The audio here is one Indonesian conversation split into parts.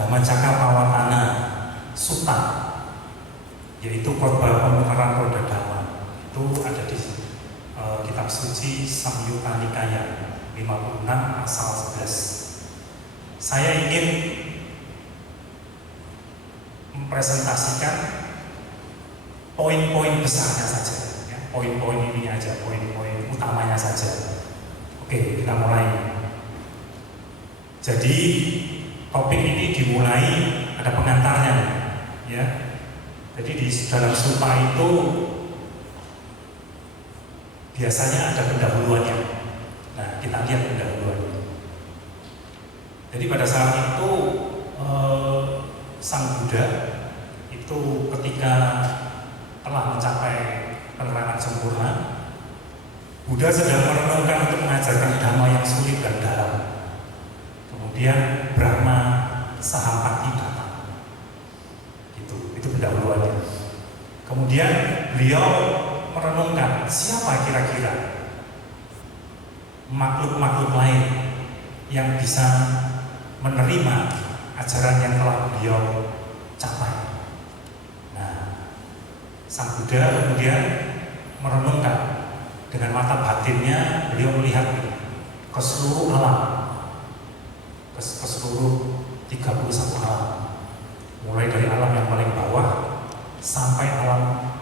Dhammacakkappawatthana Sutta, yaitu khotbah pemutaran roda dhamma. Itu ada di kitab suci Samyutta Nikaya 56 asal 11. Saya ingin mempresentasikan poin-poin besarnya saja, ya. Poin-poin ini aja, poin-poin utamanya saja. Oke, kita mulai. Jadi topik ini dimulai, ada pengantarnya, ya. Jadi di dalam sutta itu biasanya ada pendahuluannya. Nah, kita lihat pendahuluannya. Jadi pada saat itu Sang Buddha itu ketika telah mencapai penerangan sempurna, Buddha sedang merenungkan untuk mengajarkan dhamma yang sulit dan dalam. Kemudian Brahma Sahampati datang. Itu pendahuluannya. Kemudian beliau merenungkan siapa kira-kira makhluk-makhluk lain yang bisa menerima ajaran yang telah beliau capai. Nah, Sang Buddha kemudian merenungkan dengan mata batinnya, beliau melihat ke seluruh alam, ke seluruh 31 alam, mulai dari alam yang paling bawah sampai alam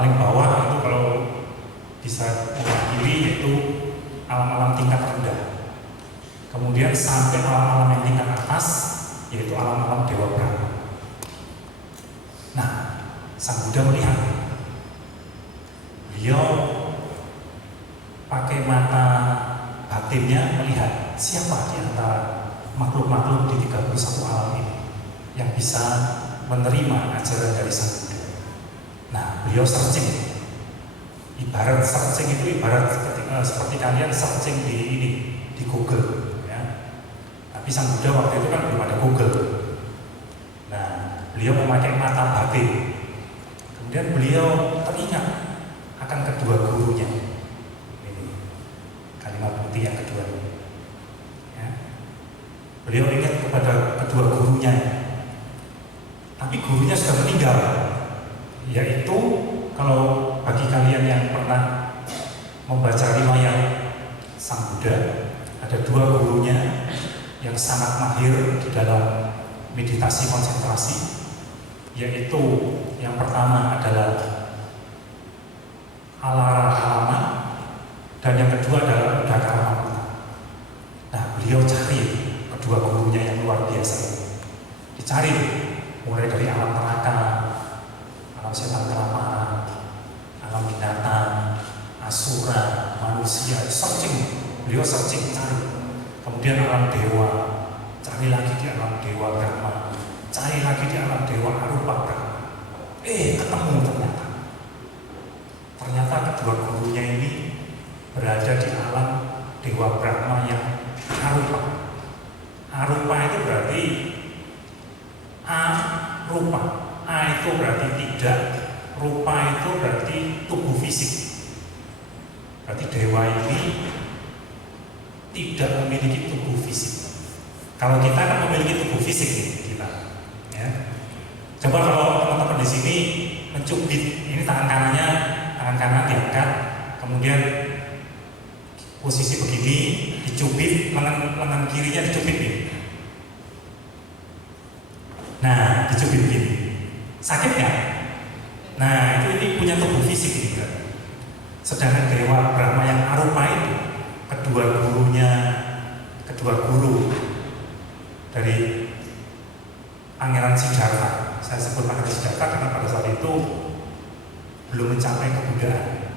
paling bawah itu kalau bisa mewakili yaitu alam-alam tingkat rendah. Kemudian sampai alam-alam yang tingkat atas yaitu alam-alam Dewa Brahma. Nah, Sang Buddha melihat, beliau pakai mata batinnya melihat siapa di antara makhluk-makhluk di 31 alam ini yang bisa menerima ajaran dari Sang Buddha. Nah, beliau searching. Ibarat searching itu ibarat seperti kalian searching di Google, ya. Tapi Sang Buddha waktu itu kan belum ada Google. Nah, beliau memakai mata batin. Kemudian beliau teringat akan kedua gurunya. Ini kalimat putih yang kedua ini. Ya. Beliau ingat kepada kedua gurunya. Tapi gurunya sudah meninggal. Yaitu kalau bagi kalian yang pernah membaca riwayat Sang Buddha, ada dua gurunya yang sangat mahir di dalam meditasi konsentrasi, yaitu yang pertama adalah Alara Kalama dan yang kedua adalah Udakara. Nah, beliau cari kedua gurunya yang luar biasa ini. Dicari mulai dari alam neraka, alam setan kelaparan, alam binatang, asura, manusia, searching, beliau searching, cari. Kemudian alam dewa, cari lagi di alam dewa Brahma, cari lagi di alam dewa Arupa Brahma. Ketemu ternyata. Ternyata kedua gurunya ini berada di alam dewa Brahma yang Arupa. Arupa itu berarti A-rupa. A itu berarti tidak, rupa itu berarti tubuh fisik. Berarti dewa ini tidak memiliki tubuh fisik. Kalau kita kan memiliki tubuh fisik nih, kita. Ya. Coba kalau teman-teman di sini mencubit, ini tangan kanan diangkat, kemudian posisi begini, dicubit, lengan kirinya dicubit nih. Nah, dicubit begini. Sakit nggak? Nah, ini punya tubuh fisik ini kan. Sedangkan Dewa Brahma yang Arupa itu kedua guru dari Pangeran Siddhartha. Saya sebut Pangeran Siddhartha karena pada saat itu belum mencapai kebuddhaan.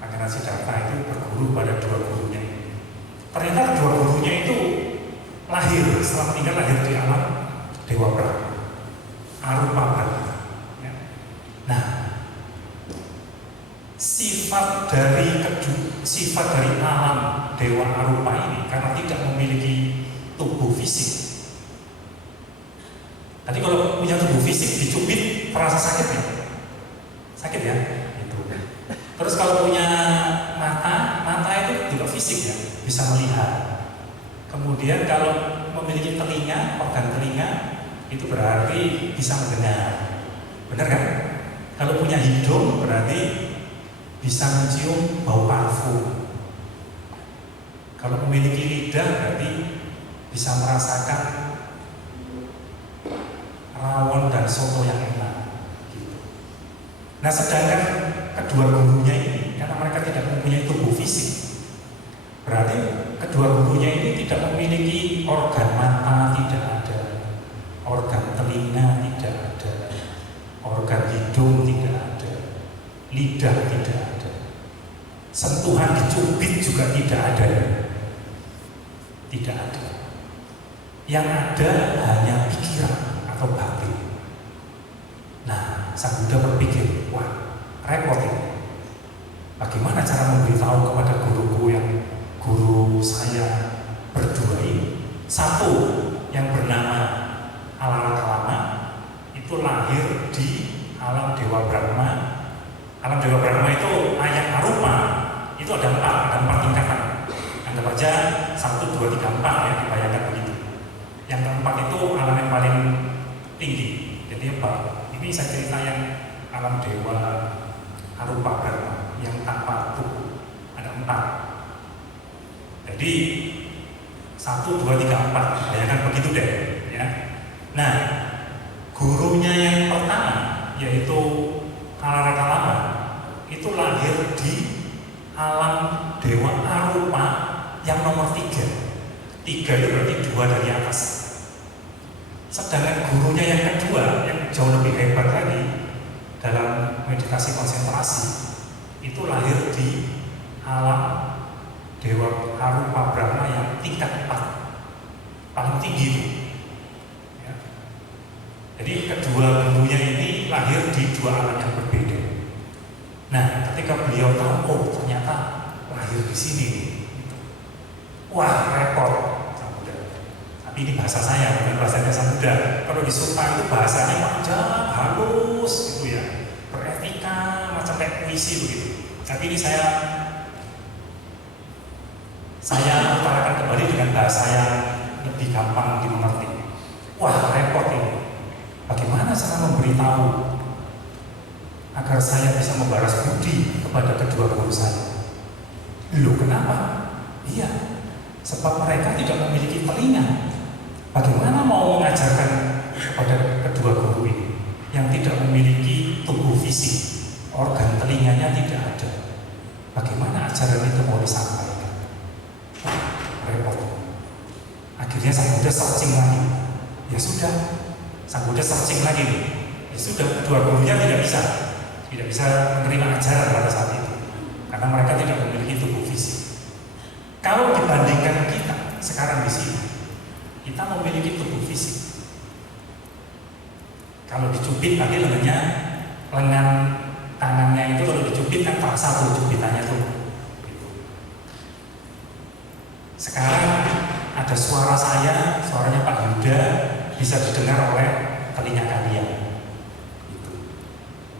Pangeran Siddhartha itu berguru pada dua gurunya. Ternyata kedua gurunya itu lahir setelah meninggal lahir di alam Dewa Brahma. Arupa Brahma. Ya. Nah, sifat dari alam Dewa Arupa ini karena tidak memiliki tubuh fisik. Tadi kalau punya tubuh fisik dicubit terasa sakit ya? Sakit ya? Itu. Terus kalau punya mata itu juga fisik ya, bisa melihat. Kemudian kalau memiliki telinga, organ telinga, itu berarti bisa mendengar. Benar kan? Kalau punya hidung berarti bisa mencium bau parfum. Kalau memiliki lidah berarti bisa merasakan rawon dan soto yang enak. Gitu. Nah, sedangkan kedua gurunya ini, karena mereka tidak mempunyai tubuh fisik, berarti kedua gurunya ini tidak memiliki organ mata, tidak ada, organ telinga tidak ada, organ hidung tidak ada, lidah tidak ada, sentuhan dicubit juga tidak ada. Tidak ada. Yang ada hanya pikiran atau batin. Nah, sang Buddha berpikir, wah, repot ini. Bagaimana cara memberitahu kepada guruku yang guru saya berdua ini? Satu yang bernama Alalakkalama itu lahir di alam Dewa Brahma. Alam Dewa Brahma itu ayat arupa, itu ada empat tingkatan. Anggap aja 1, 2, 3, 4 ya, dibayangkan begitu. Yang keempat itu alam yang paling tinggi. Jadi apa? Ini saya cerita yang alam Dewa Arupa Brahma yang tanpa tubuh. Ada 4. Jadi 1, 2, 3, 4. Bayangkan begitu deh ya. Nah, gurunya yang pertama yaitu Alalakkalama itu lahir di alam Dewa Arupa yang nomor 3. 3 itu berarti 2 dari atas. Sedangkan gurunya yang kedua yang jauh lebih hebat lagi dalam meditasi konsentrasi itu lahir di alam Dewa Arupa Brahma yang tingkat 4, paling tinggi itu ya. Jadi kedua gurunya ini lahir di 2 alam yang berbeda. Nah, ketika beliau tahu, oh ternyata lahir di sini, wah repot Sang Buddha. Tapi ini bahasa saya, bukan bahasanya Sang Buddha. Kalau di Sutta itu bahasanya panjang, halus gitu ya, beretika, macam kayak puisi begitu. Tapi ini saya utarakan kembali dengan bahasa yang lebih gampang dimengerti. Wah repot ini. Bagaimana cara memberitahu agar saya bisa membalas budi kepada kedua guru saya? Loh kenapa? Iya, sebab mereka tidak memiliki telinga. Bagaimana mau mengajarkan kepada kedua guru ini yang tidak memiliki tubuh fisik, organ telinganya tidak ada? Bagaimana ajaran itu mau disampaikan? Repot. Akhirnya Sang Buddha searching lagi. Ya sudah, Sang Buddha searching lagi nih. Ya sudah, kedua gurunya tidak bisa menerima ajaran pada saat itu karena mereka tidak memiliki tubuh fisik. Kalau dibandingkan kita sekarang di sini, kita memiliki tubuh fisik. Kalau dicubit tadi lengan tangannya itu kalau dicubit kan terasa tuh cubitannya tuh. Sekarang ada suara saya, suaranya Pak Yuda bisa didengar oleh telinga kalian.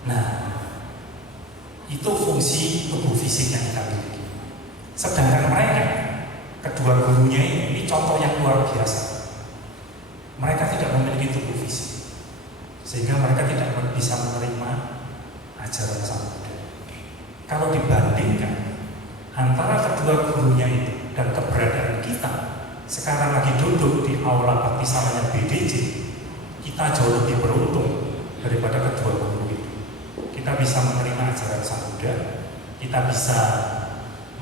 Nah, itu fungsi tubuh fisik yang kita miliki. Sedangkan mereka, kedua gurunya ini contoh yang luar biasa. Mereka tidak memiliki tubuh fisik, sehingga mereka tidak bisa menerima ajaran Sang Buddha. Kalau dibandingkan antara kedua gurunya itu dan keberadaan kita sekarang lagi duduk di aula bakti samanya BDJ, kita jauh lebih beruntung daripada kedua guru itu. Kita bisa menerima ajaran Sang Buddha, kita bisa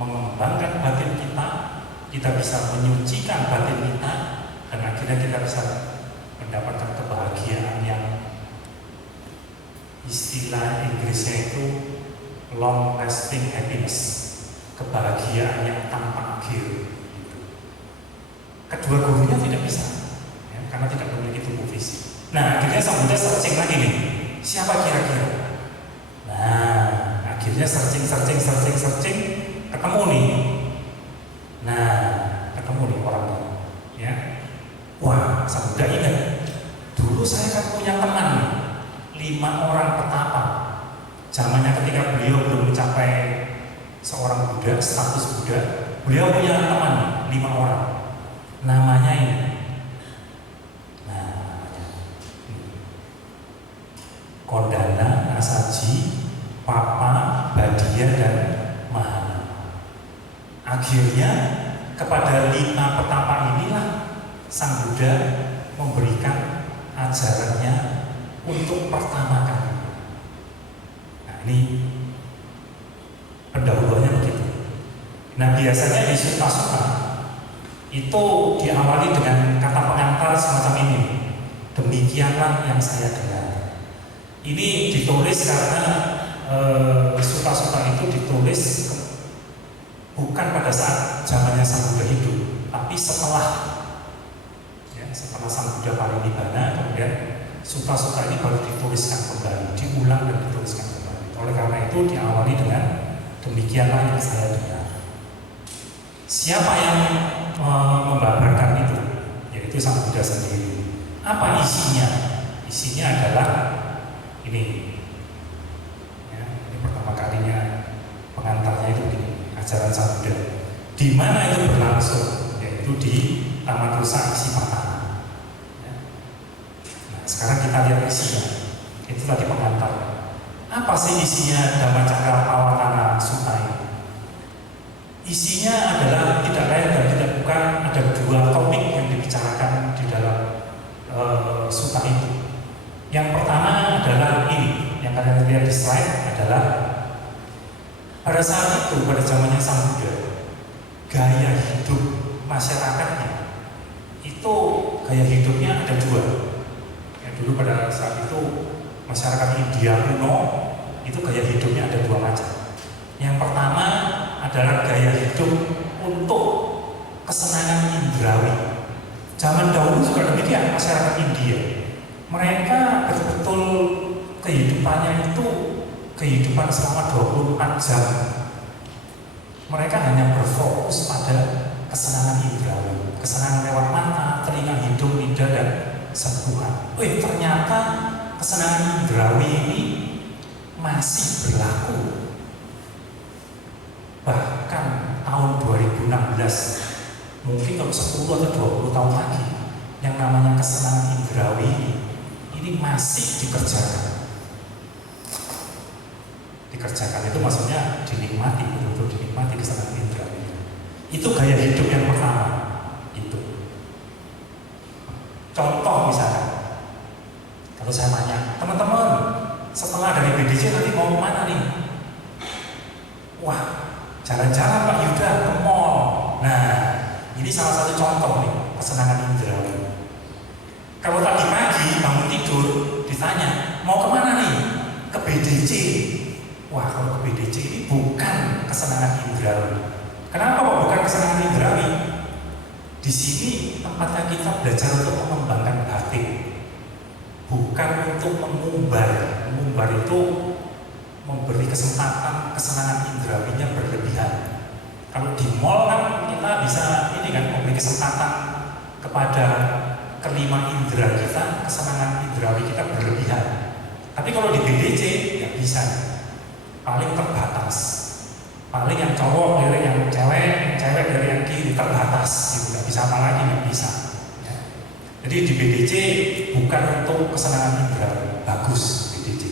mengembangkan batin kita bisa menyucikan batin kita, dan akhirnya kita bisa mendapatkan kebahagiaan yang istilah Inggrisnya itu long lasting happiness, kebahagiaan yang tanpa akhir. Kedua gurunya tidak bisa ya, karena tidak memiliki tubuh fisik. Nah, akhirnya Sang Buddha searching lagi nih, siapa kira-kira? Nah, akhirnya searching, ketemu nih. Nah, ketemu nih orangnya. Ya, wah, Sang Buddha ingat. Dulu saya kan punya teman nih, 5 orang petapa. Zamannya ketika beliau belum mencapai seorang Buddha, status Buddha, beliau punya teman nih, 5 orang. akhirnya kepada 5 petapa inilah Sang Buddha memberikan ajarannya untuk pertama kali. Nah, ini pendahuluannya begitu. Nah, biasanya di suta-suta itu diawali dengan kata pengantar semacam ini. Demikianlah yang saya dengar. Ini ditulis karena suta-suta itu ditulis bukan pada saat zamannya Sang Buddha hidup, tapi setelah Sang Buddha parinibbana, kemudian suta-suta ini baru dituliskan kembali, diulang dan dituliskan kembali. Oleh karena itu diawali dengan demikianlah yang saya dengar. Siapa yang membabarkan itu? Yaitu Sang Buddha sendiri. Apa isinya? Isinya adalah ini. Ya, ini pertama kalinya pengantarnya itu begini, ajaran Sang Buddha. Di mana itu berlangsung? Yaitu di Taman Rusa Isipatana. Ya. Nah, sekarang kita lihat isinya. Itu tadi pengantar. Apa sih isinya Dhammacakkappavattana Sutta ini? Isinya adalah tidak lain dan tidak bukan, ada 2 topik yang dibicarakan di dalam sutta itu. Yang pertama adalah ini, yang kalian lihat di slide adalah pada saat itu, pada zamannya Sang Buddha, gaya hidup masyarakatnya itu gaya hidupnya ada 2. Yang dulu pada saat itu masyarakat India kuno itu gaya hidupnya ada 2 macam. Yang pertama adalah gaya hidup untuk kesenangan indrawi. Zaman dahulu juga demikian masyarakat India. Mereka betul-betul kehidupannya itu kehidupan selama 24 jam. Mereka hanya berfokus pada kesenangan indrawi, kesenangan lewat mata, telinga, hidung, lidah, dan sentuhan. Ternyata kesenangan indrawi ini masih berlaku. Bahkan tahun 2016, mungkin kalau 10 atau 20 tahun lagi, yang namanya kesenangan indrawi ini masih dikerjakan. Dikerjakan itu maksudnya dinikmati, betul-betul dinikmati kesenangan indrawi. Itu gaya hidup yang pertama. Itu. Contoh misalnya, kalau saya tanya, teman-teman, setelah dari BDC nanti mau kemana nih? Wah, jalan-jalan Pak Yuda ke mall. Nah, ini salah satu contoh nih kesenangan indrawi. Kalau tadi pagi bangun tidur ditanya mau kemana nih? Ke BDC. Wah, kalau ke BDC ini bukan kesenangan indrawi. Kenapa kok bukan kesenangan indrawi? Di sini tempatnya kita belajar untuk mengembangkan batin, bukan untuk mengumbar. Mengumbar itu memberi kesempatan kesenangan indrawinya berlebihan. Kalau di mall kan kita bisa ini kan memberi kesempatan kepada kelima indera kita, kesenangan indrawi kita berlebihan. Tapi kalau di BDC ya bisa, paling terbatas. Paling yang cowok dari yang cewek dari yang kiri terbatas, gitu. Nggak bisa apa lagi, nggak bisa. Ya. Jadi di BDC bukan untuk kesenangan indrawi, bagus BDC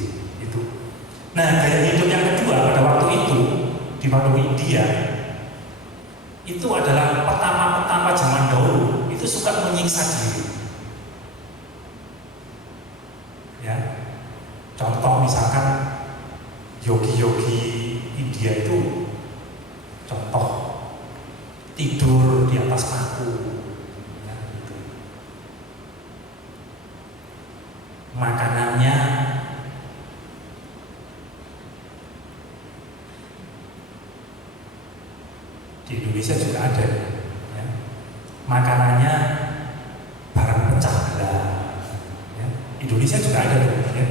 itu. Nah, gaya hidup yang kedua pada waktu itu di waktu India itu adalah petapa-petapa zaman dahulu itu suka menyiksa diri. Ya, contoh misalkan yogi-yogi India itu, contoh tidur di atas paku, ya, gitu. Makanannya di Indonesia juga ada, ya. Makanannya barang pecah belah. Ya. Indonesia juga ada, ya.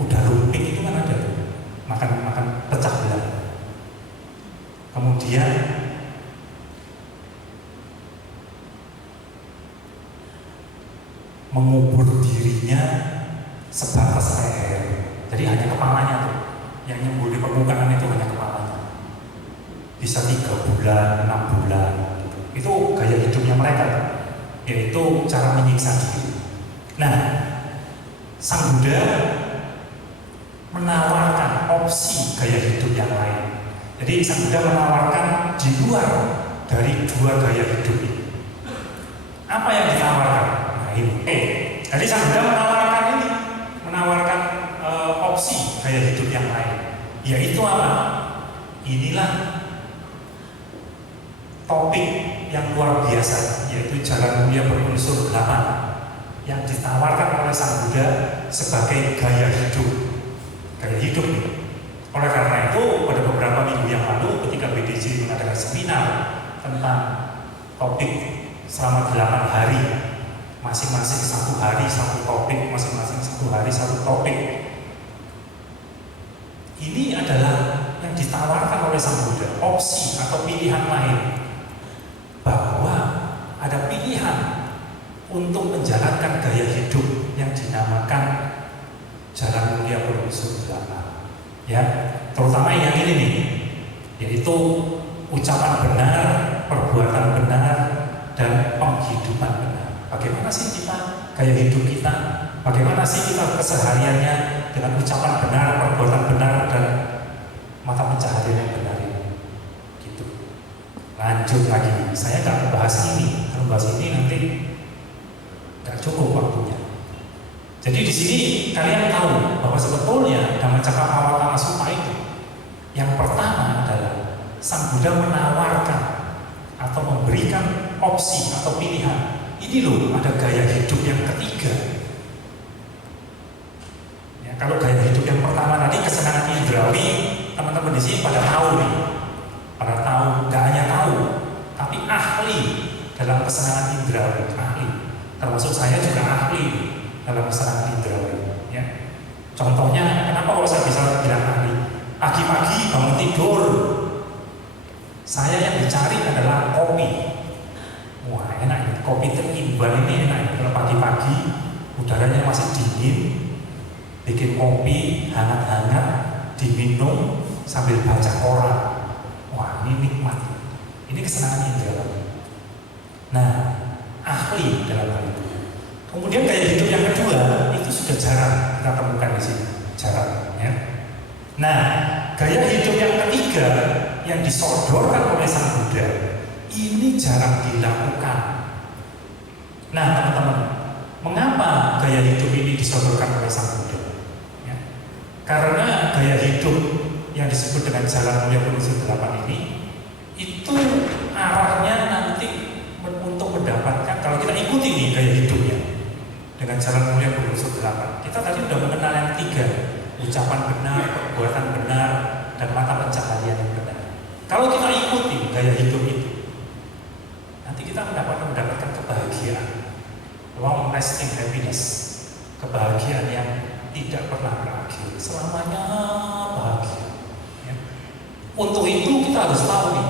Udah lumping itu kan ada, makan pecah belah. Kemudian mengubur dirinya sebatas leher, jadi hanya kepalanya tuh, yang nyembul di permukaan itu hanya kepalanya. Bisa 3 bulan, 6 bulan, itu gaya hidupnya mereka, yaitu cara menyiksa diri. Nah, Sang Buddha menawarkan opsi gaya hidup yang lain. Jadi Sang Buddha menawarkan di luar dari dua gaya hidup ini. Apa yang ditawarkan? Nah ini. Jadi Sang Buddha menawarkan ini, menawarkan opsi gaya hidup yang lain. Yaitu apa? Inilah topik yang luar biasa, yaitu jalan mulia berunsur 8 yang ditawarkan oleh Sang Buddha sebagai gaya hidup. Gaya hidup ini. Oleh karena itu, pada beberapa minggu yang lalu ketika BDJ mengadakan seminar tentang topik selama 8 hari, masing-masing 1 hari 1 topik, masing-masing 1 hari 1 topik. Ini adalah yang ditawarkan oleh Sang Buddha, opsi atau pilihan lain, bahwa ada pilihan untuk menjalankan gaya hidup yang dinamakan jalan mulia berunsur 8. Ya, terutama yang ini nih, yaitu ucapan benar, perbuatan benar, dan penghidupan benar. Bagaimana sih kita, gaya hidup kita, bagaimana sih kita kesehariannya dengan ucapan benar, perbuatan benar, dan mata pencaharian yang benar ini. Gitu. Lanjut lagi, saya nggak bahas ini, kalau bahas ini nanti nggak cukup waktunya. Jadi di sini kalian tahu bahwa sebetulnya Dhammacakkappawatthana Sutta itu yang pertama adalah Sang Buddha menawarkan atau memberikan opsi atau pilihan. Ini loh ada gaya hidup yang ketiga. Ya, kalau gaya hidup yang pertama tadi kesenangan indrawi, teman-teman di sini pada tahu nih, pada tahu, nggak hanya tahu, tapi ahli dalam kesenangan indrawi, ahli. Termasuk saya juga ahli dalam kesenangan indrawi. Ya. Contohnya, kenapa kalau saya bisa bilang ahli? Pagi-pagi bangun tidur, saya yang dicari adalah kopi. Wah enak ini, kopi terimbang ini enak. Kalau pagi-pagi udaranya masih dingin, bikin kopi hangat-hangat, diminum sambil baca koran. Wah ini nikmat. Ini kesenangan indrawi. Nah, ahli dalam hal itu. Kemudian gaya hidup yang kedua itu sudah jarang kita temukan di sini, jarang. Ya. Nah, gaya hidup yang ketiga yang disodorkan oleh Sang Buddha ini jarang dilakukan. Nah, teman-teman, mengapa gaya hidup ini disodorkan oleh Sang Buddha? Ya. Karena gaya hidup yang disebut dengan jalan mulia berunsur 8 ini itu arahnya nanti untuk mendapatkan, kalau kita ikuti nih gaya hidupnya dengan jalan mulia berunsur 8. Kita tadi sudah mengenal yang 3, ucapan benar, perbuatan benar, dan mata pencaharian yang benar. Kalau kita ikuti gaya hidup itu, nanti kita mendapatkan kebahagiaan, long lasting happiness, kebahagiaan yang tidak pernah berakhir, selamanya bahagia. Ya. Untuk itu kita harus tahu nih,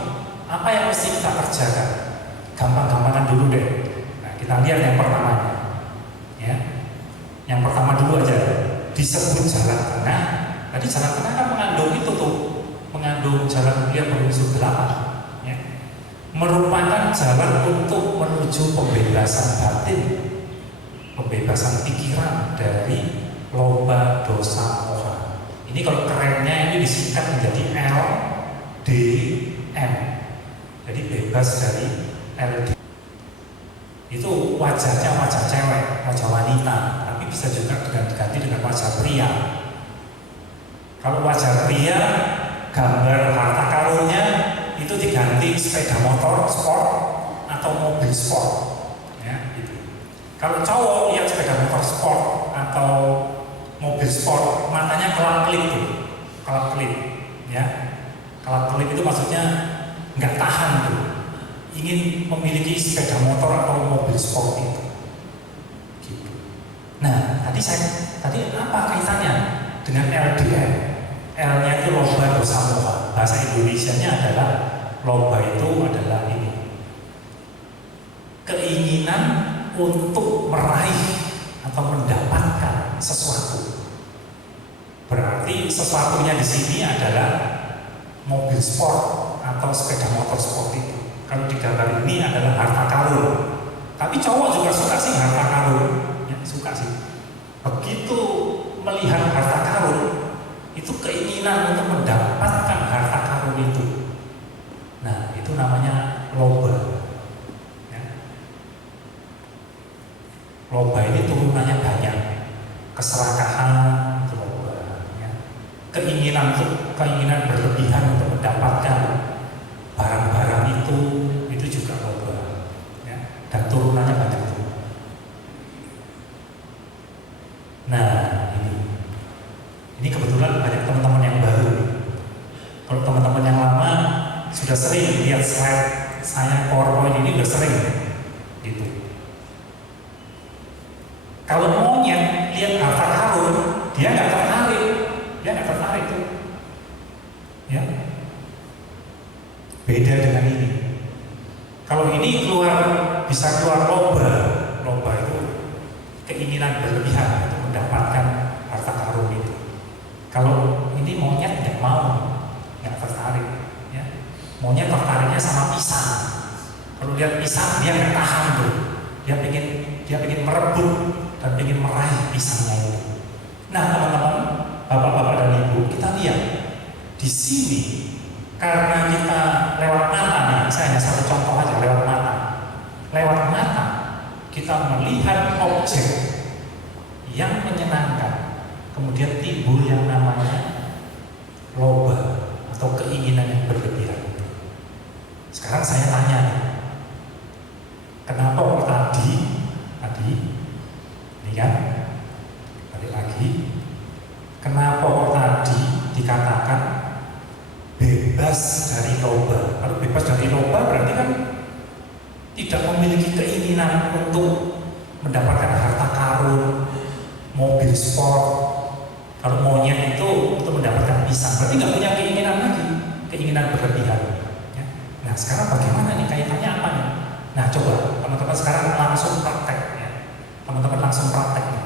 apa yang mesti kita kerjakan. Gampang-gampangan dulu deh. Nah, kita lihat yang pertama. Ya, yang pertama dulu aja disebut jalan tengah. Tadi jalan tengah kan mengandung itu tuh, mengandung jalan mulia berunsur 8. Ya. Merupakan jalan untuk menuju pembebasan batin, pembebasan pikiran dari loba, dosa, moha. Ini kalau kerennya ini disingkat menjadi LDM. Jadi bebas dari LD. Itu wajahnya wajah cewek, wajah wanita, tapi bisa juga diganti dengan wajah pria. Kalau wajah pria, gambar harta karunnya itu diganti sepeda motor sport atau mobil sport. Ya, gitu. Kalau cowok lihat sepeda motor sport atau mobil sport, matanya kelap-kelip tuh, kelap-kelip. Ya, kelap-kelip itu maksudnya nggak tahan tuh. Ingin memiliki sepeda motor atau mobil sport itu. Gitu. Nah, tadi apa kaitannya dengan LDM? L-nya itu loba, dosa, moha. Bahasa Indonesianya adalah loba itu adalah ini, keinginan untuk meraih atau mendapatkan sesuatu. Berarti sesuatunya di sini adalah mobil sport atau sepeda motor sport itu. Kalau di gambar ini adalah harta karun. Tapi cowok juga suka sih harta karun. Ya, suka sih. Begitu melihat harta karun, itu keinginan untuk mendapatkan harta karun itu. Nah, itu namanya loba. Loba ini turunannya banyak, keserakahan itu loba, ya. Keinginan berlebihan untuk mendapatkan barang-barang itu juga loba, ya. Dan turunannya banyak tuh. Nah ini kebetulan banyak teman-teman yang baru. Kalau teman-teman yang lama sudah sering lihat slide saya PowerPoint ini, udah sering gitu. Kalau monyet lihat harta karun, dia nggak tertarik tuh, ya. Beda dengan ini. Kalau ini bisa keluar loba itu keinginan berlebihan untuk mendapatkan harta karun itu. Kalau ini monyet nggak tertarik, ya. Monyet tertariknya sama pisang. Kalau lihat pisang dia nggak tahan tuh, dia pengen merebut dan ingin meraih pisangnya itu. Nah teman-teman, bapak-bapak dan ibu, kita lihat di sini karena kita lewat mata nih, saya hanya satu contoh aja, lewat mata kita melihat objek yang menyenangkan, kemudian timbul yang namanya loba atau keinginan yang berlebihan. Sekarang saya tanya nih, kenapa tadi ini kan balik lagi, kenapa tadi dikatakan bebas dari loba? Kalau bebas dari loba berarti kan tidak memiliki keinginan untuk mendapatkan harta karun, mobil sport. Kalau monyet itu untuk mendapatkan pisang, berarti nggak punya keinginan lagi, keinginan berlebihan, ya. Nah sekarang bagaimana nih, kaitannya apa nih? Nah coba teman-teman sekarang langsung praktek, ya. Teman-teman langsung praktek nih.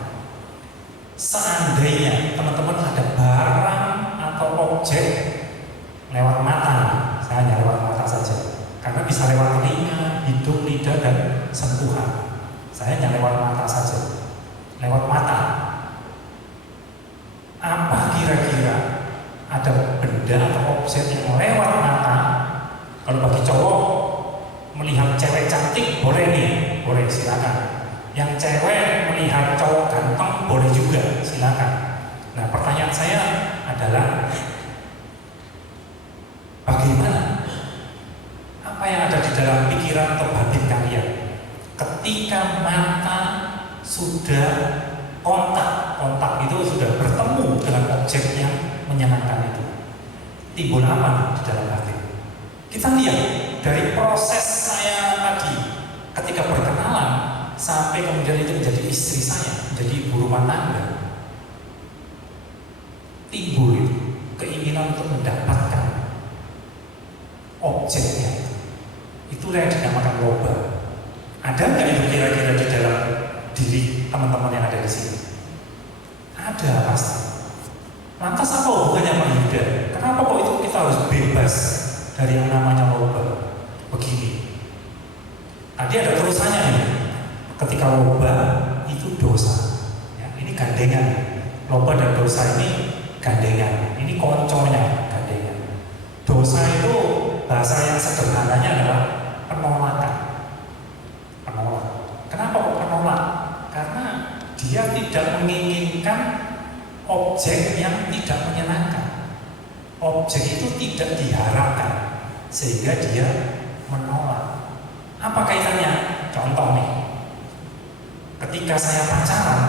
Seandainya teman-teman ada barang atau objek lewat mata, saya hanya lewat mata saja, karena bisa lewat telinga, hidung, lidah, dan sentuhan. Saya hanya lewat mata saja, lewat mata. Apa kira-kira ada benda atau objek yang lewat mata? Kalau bagi cowok melihat cewek cantik boleh nih, boleh, silakan. Yang cewek melihat cowok ganteng boleh juga, silakan. Nah pertanyaan saya adalah bagaimana? Apa yang ada di dalam pikiran atau batin kalian ketika mata sudah kontak itu sudah bertemu dengan objek yang menyenangkan itu? Timbul apa di dalam batin? Kita lihat dari proses saya tadi ketika berkenalan sampai kemudian itu menjadi istri saya, menjadi ibu rumah tangga. Timbul itu keinginan untuk mendapatkan objeknya. Itulah yang dinamakan loba. Ada nggak itu kira-kira di dalam diri teman-teman yang ada di sini? Ada pasti. Lantas apa hubungannya Pak Yuda? Kenapa kok itu kita harus bebas dari yang namanya loba? Begini. Tadi ada terusannya nih. Ketika loba itu dosa, ya, ini gandengan. Loba dan dosa ini gandengan. Ini konconya gandengan. Dosa itu bahasa yang sederhananya adalah penolakan. Kenapa kok penolak? Karena dia tidak menginginkan objek yang tidak menyenangkan. Objek itu tidak diharapkan, sehingga dia menolak. Apa kaitannya? Contoh nih, ketika saya pacaran,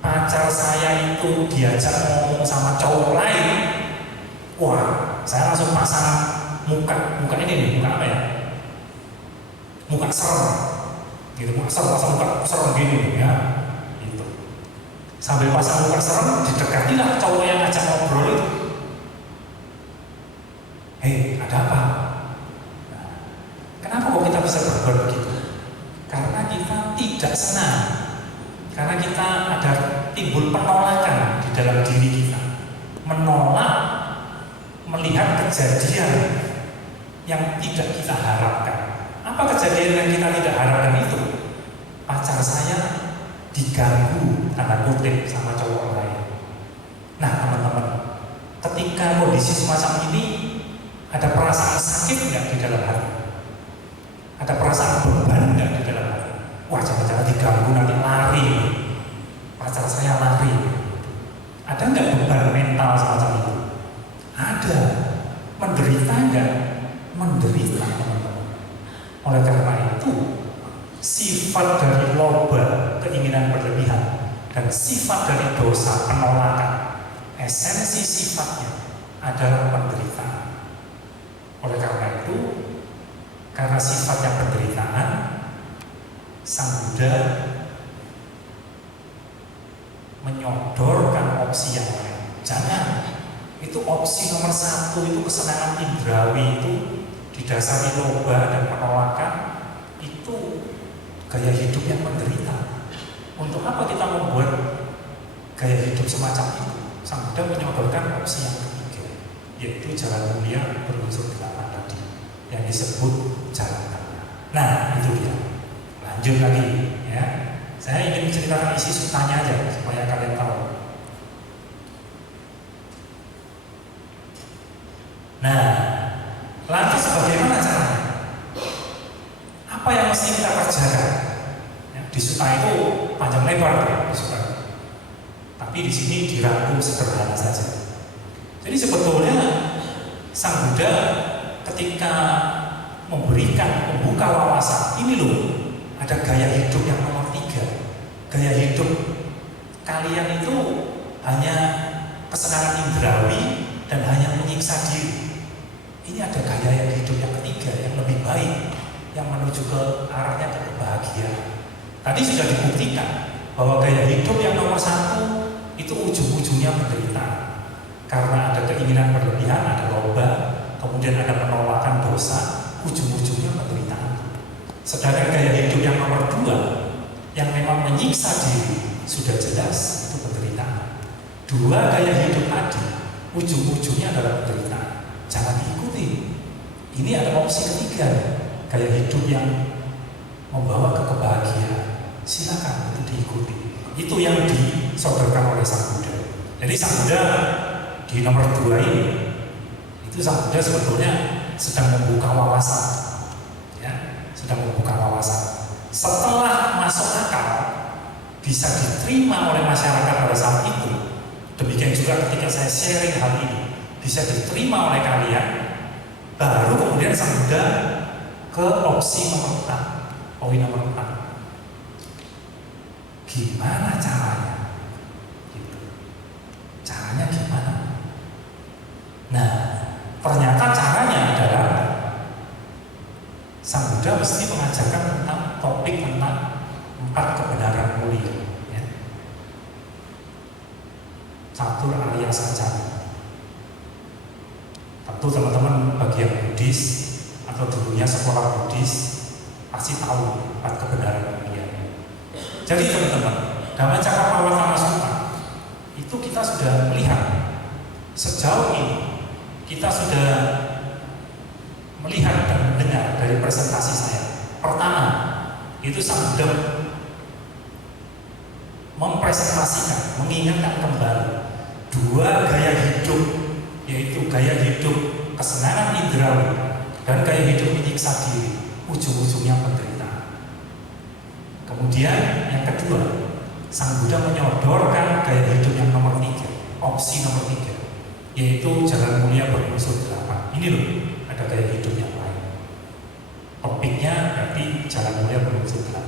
pacar saya itu diajak ngomong sama cowok lain, wah, saya langsung pasang muka ini nih, muka apa ya? Muka serem, gitu, muka serem gini, ya, gitu. Sambil pasang muka serem, didekatilah cowok yang ngajak ngobrol itu. Hei, ada apa? Nah, kenapa kok kita bisa berbuat begitu? Karena kita tidak senang, karena kita ada timbul penolakan di dalam diri kita, menolak melihat kejadian yang tidak kita harapkan. Apa kejadian yang kita tidak harapkan itu? Pacar saya diganggu, tanda kutip, sama cowok lain. Nah teman-teman, ketika kondisi semacam ini, ada perasaan sakit nggak di dalam hati? Ada perasaan beban nggak di dalam hati? Wah, jangan-jangan diganggu nanti dari loba, keinginan berlebihan, dan sifat dari dosa, penolakan, esensi sifatnya adalah penderitaan. Oleh karena itu, karena sifatnya penderitaan, Sang Buddha menyodorkan opsi yang lain. Jangan, itu opsi nomor satu, itu kesenangan indrawi itu didasari loba dan penolakan, itu gaya hidup yang menderita. Untuk apa kita membuat gaya hidup semacam itu? Sang Buddha menyodorkan opsi yang ketiga, yaitu jalan mulia berunsur 8 tadi, yang disebut jalan tengah. Nah, itu dia. Lanjut lagi, ya. Saya ingin menceritakan isi sutanya aja supaya kalian tahu. Nah, lantas bagaimana caranya? Apa yang mesti kita kerjakan? Ya, di suta itu panjang lebar ya, di suta. Tapi di sini dirangkum sederhana saja. Jadi sebetulnya Sang Buddha ketika membuka wawasan, ini loh, ada gaya hidup yang nomor 3. Gaya hidup kalian itu hanya kesenangan indrawi dan hanya menyiksa diri. Ini ada gaya hidup yang ketiga, yang lebih baik, yang menuju ke arahnya ke kebahagiaan. Tadi sudah dibuktikan bahwa gaya hidup yang nomor 1 itu ujung-ujungnya penderitaan. Karena ada keinginan berlebihan, ada loba, kemudian ada penolakan dosa, ujung-ujungnya penderitaan. Sedangkan gaya hidup yang nomor 2, yang memang menyiksa diri, sudah jelas itu penderitaan. 2 gaya hidup tadi, ujung-ujungnya adalah penderitaan. Jangan diikuti. Ini ada opsi ketiga, gaya hidup yang membawa ke kebahagiaan. Silakan itu diikuti. Itu yang disodorkan oleh Sang Buddha. Jadi Sang Buddha di nomor 2 ini, itu Sang Buddha sebetulnya sedang membuka wawasan, ya, sedang membuka wawasan. Setelah masuk akal, bisa diterima oleh masyarakat pada saat itu. Demikian juga ketika saya sharing hal ini, bisa diterima oleh kalian, baru kemudian Sang Buddha ke opsi nomor 4, poin nomor 4. Gimana caranya? Gitu. Caranya gimana? Nah, ternyata caranya adalah Sang Buddha mesti mengajarkan tentang topik tentang 4 kebenaran mulia, ya. Catur Arya Saja. Tentu teman-teman bagi yang Buddhis atau dulunya sekolah Buddhis pasti tahu 4 kebenaran mulia. Jadi teman-teman, dalam Cakrawala Sutta itu kita sudah melihat sejauh ini, kita sudah melihat dan mendengar dari presentasi saya. Pertama, itu Sang Buddha mempresentasikan, mengingatkan kembali 2 gaya hidup, yaitu gaya hidup kesenangan indrawi dan gaya hidup menyiksa diri, ujung-ujungnya penderitaan. Kemudian yang kedua, Sang Buddha menyodorkan gaya hidup yang nomor 3, opsi nomor 3, yaitu jalan mulia berunsur 8. Ini loh, ada gaya hidup yang lain. Topiknya berarti jalan mulia berunsur 8.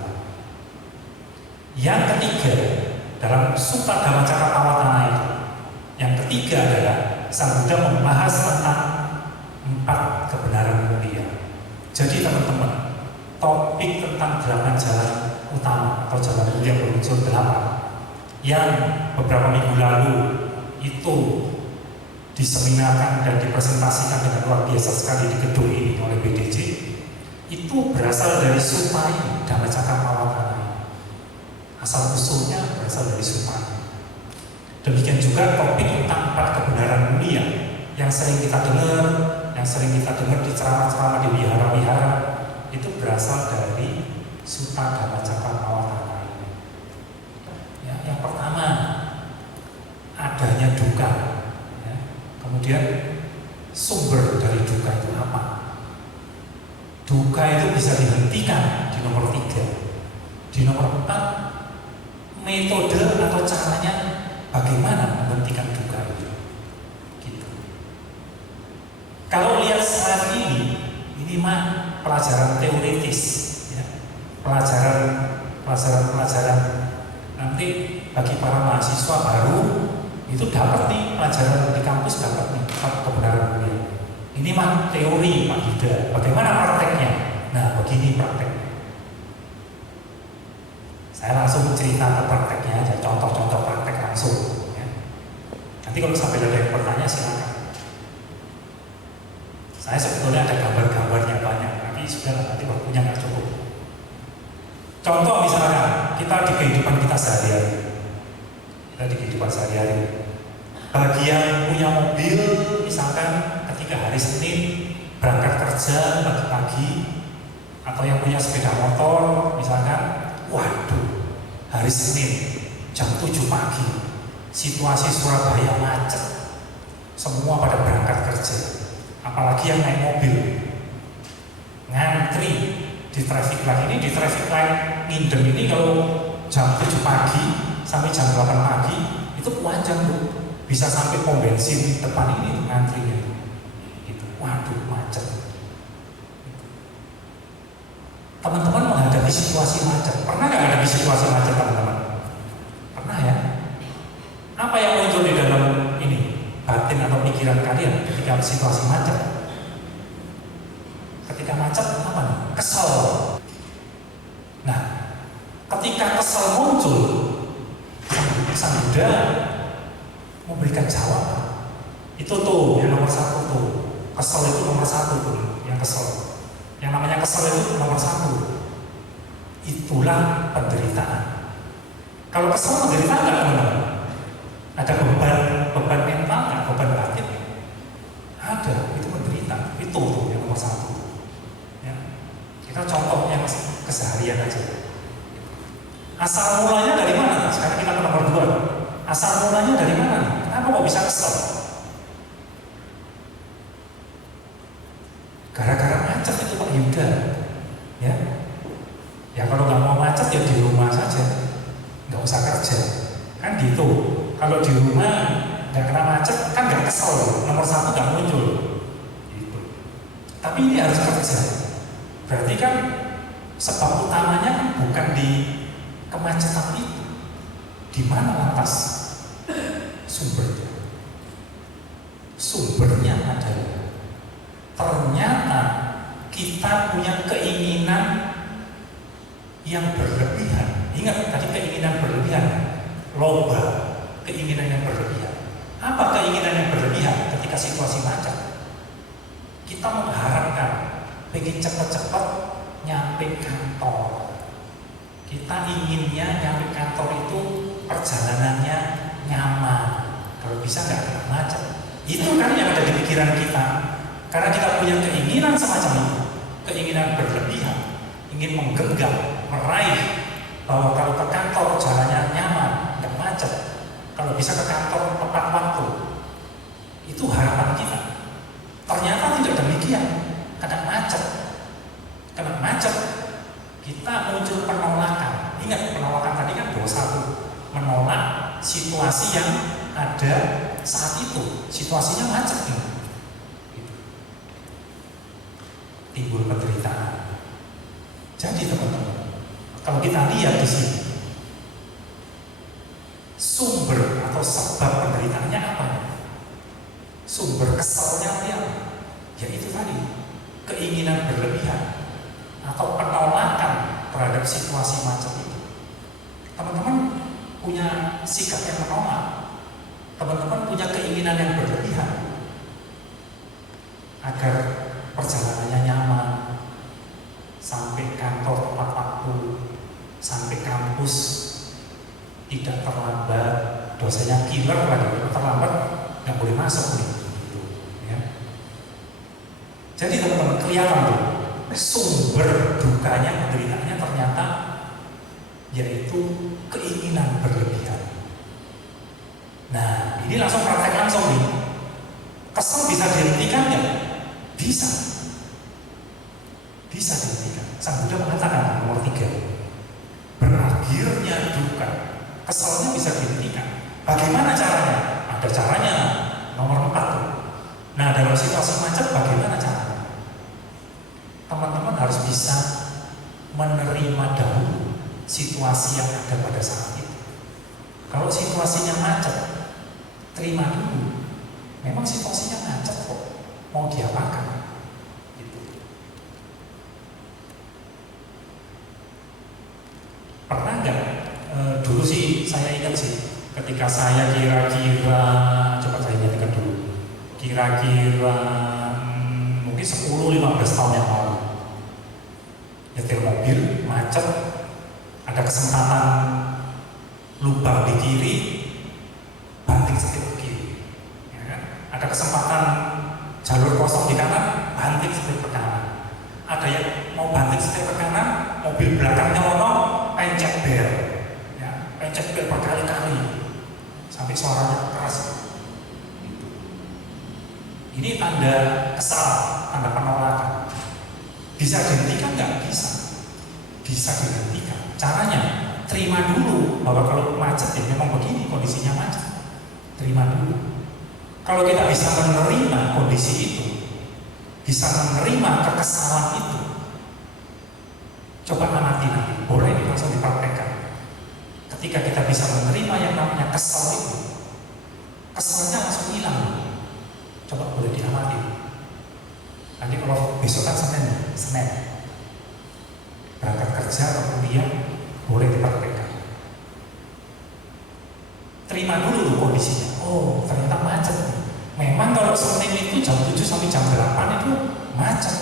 Yang ketiga, dalam Sutta Dhammacakkappavattana itu, yang ketiga adalah Sang Buddha membahas tentang 4 kebenaran mulia. Jadi teman-teman, topik tentang 8 jalan utama atau jalan mulia berunsur 8 yang beberapa minggu lalu itu diseminarkan dan dipresentasikan dengan luar biasa sekali di gedung ini oleh BDJ, itu berasal dari sutta ini, Dhammacakkappavattana. Asal usulnya berasal dari sutta. Demikian juga topik tentang 4 kebenaran mulia yang sering kita dengar di ceramah-ceramah di wihara-wihara, itu berasal dari Sutta Dhammacakkappavattana ini. Ya, yang pertama, adanya duka. Ya. Kemudian sumber dari duka itu apa? Duka itu bisa dihentikan di nomor 3. Di nomor 4, metode atau caranya bagaimana menghentikan duka itu. Gitu. Kalau lihat slide ini mah pelajaran teoritis, ya. Pelajaran pelajaran-pelajaran nanti bagi para mahasiswa baru itu dapat nih pelajaran di kampus, dapat nih kebenaran dunia. Ini mah teori Pak Yuda, bagaimana prakteknya? Nah begini prakteknya. Saya langsung cerita ke prakteknya aja, contoh-contoh praktek langsung ya. Nanti kalau sampai ada yang bertanya silakan. Saya sebetulnya ada gambar-gambarnya banyak, tapi sudah nanti waktunya nggak cukup. Contoh misalnya kita di kehidupan kita sehari-hari, bagi yang punya mobil, misalkan ketika hari Senin berangkat kerja pagi-pagi, atau yang punya sepeda motor, misalkan, waduh, hari Senin jam 7 pagi, situasi Surabaya macet, semua pada berangkat kerja, apalagi yang naik mobil, ngantri di traffic light ini, di traffic light Nginden ini kalau jam 7 pagi sampai jam 8 pagi itu panjang Bu, bisa sampai pom bensin depan ini ngantrinya gitu. Waduh macet. Teman-teman menghadapi situasi macet, pernah nggak menghadapi situasi macet teman-teman? Pernah ya? Apa yang muncul di dalam ini batin atau pikiran kalian ketika situasi macet? Ketika macet apa nih? Kesel. Nah, ketika kesel muncul, Sang Buddha memberikan jawaban. Itu tuh yang nomor 1 tuh. Kesel itu nomor 1 tuh, yang kesel. Yang namanya kesel itu nomor 1. Itulah penderitaan. Kalau kesel penderitaan nggak teman-teman? Ada beban mental nggak? Beban batin? Ada, itu menderita. Itu tuh yang nomor 1. Ya. Kita contoh yang keseharian aja. Asal mulanya dari mana? Sekarang kita ke nomor 2. Asal mulanya dari mana? Kenapa kok bisa kesel? Gara-gara macet itu Pak Yuda. Ya, ya kalau nggak mau macet ya di rumah saja, nggak usah kerja. Kan gitu. Kalau di rumah nggak kena macet kan nggak kesel. Nomor 1 nggak muncul. Gitu. Tapi ini harus kerja. Berarti kan sebab utamanya bukan di kemacetan itu. Di mana lantas sumbernya? Sumbernya adalah ternyata kita punya keinginan yang berlebihan. Ingat tadi keinginan berlebihan, loba, keinginan yang berlebihan. Apa keinginan yang berlebihan ketika situasi macet? Kita mengharapkan pengen cepat-cepat nyampe kantor. Kita inginnya nyampe kantor itu perjalanannya nyaman, kalau bisa nggak kena macet. Itu kan yang ada di pikiran kita. Karena kita punya keinginan semacam itu, keinginan berlebihan, ingin menggenggam, meraih bahwa kalau ke kantor jalannya nyaman, nggak macet, kalau bisa ke kantor tepat waktu, itu harapan kita. Ternyata tidak demikian, kadang macet, kita muncul penolakan. Ingat penolakan tadi kan dosa tuh, menolak situasi yang ada saat itu, situasinya macet nih. Timbul penderitaan. Jadi teman-teman, kalau kita lihat di sini, sumber atau sebab penderitaannya apa? Sumber keselnya dia, yaitu tadi keinginan berlebihan atau penolakan terhadap situasi macet itu. Teman-teman punya sikap yang menolak, teman-teman punya keinginan yang berlebihan agar perjalanannya nyaman, sampai kantor tepat waktu, sampai kampus tidak terlambat, dosanya killer lagi, kalau terlambat nggak boleh masuk nih, gitu, ya. Jadi teman-teman kelihatan tuh sumber dukanya, penderitaannya ternyata yaitu keinginan berlebihan. Nah, ini langsung praktek langsung nih. Kesel bisa dihentikan nggak? Bisa dihentikan. Sang Buddha mengatakan nomor 3, berakhirnya duka, keselnya bisa dihentikan. Bagaimana caranya? Ada caranya, nomor 4 tuh. Nah, dalam situasi macet bagaimana caranya? Teman-teman harus bisa menerima dahulu situasi yang ada pada saat itu. Kalau situasinya macet, terima dulu. Memang situasinya macet kok, mau diapakan? Gitu. Pernah nggak? Dulu sih saya ingat sih, ketika saya kira-kira, coba saya ingatkan dulu, kira-kira mungkin 10-15 tahun yang lalu, nyetir mobil macet, ada kesempatan lubang di kiri, banting setir ke kiri, ya kan? Ada kesempatan jalur kosong di kanan, banting setir ke kanan. Ada yang mau banting setir ke kanan, mobil belakangnya lonong, pencet bel, ya, pencet bel berkali-kali sampai suaranya keras. Ini tanda kesal, tanda penolakan. Bisa dihentikan nggak? Bisa dihentikan. Caranya, terima dulu bahwa kalau macet ya memang begini kondisinya macet. Terima dulu. Kalau kita bisa menerima kondisi itu, bisa menerima kekesalan itu, coba amati nanti, boleh langsung dipraktekkan. Ketika kita bisa menerima yang namanya kesal itu, kesalnya langsung hilang. Coba boleh diamati. Nanti kalau besok kan Senin, berangkat kerja atau kuliah, boleh dipraktekkan. Terima dulu kondisinya. Oh, ternyata macet. Memang kalau Senin itu jam 7 sampai jam 8 itu macet.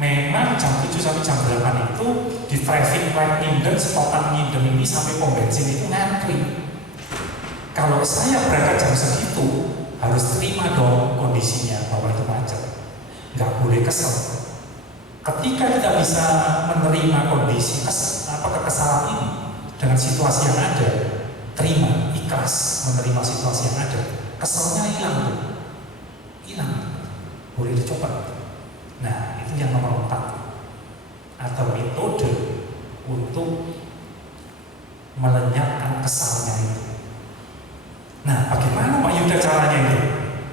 Memang jam 7 sampai jam 8 itu di traffic light Nginden, stopan Nginden ini sampai pom bensin itu ngantri. Kalau saya berangkat jam segitu, harus terima dong kondisinya bahwa itu macet. Nggak boleh kesel. Ketika kita bisa menerima kondisi kekesalan ini dengan situasi yang ada, terima, ikhlas menerima situasi yang ada, keselnya hilang, boleh dicoba. Nah, itu yang nomor 4, atau metode untuk melenyapkan kesalnya itu. Nah, bagaimana Pak Yuda caranya itu?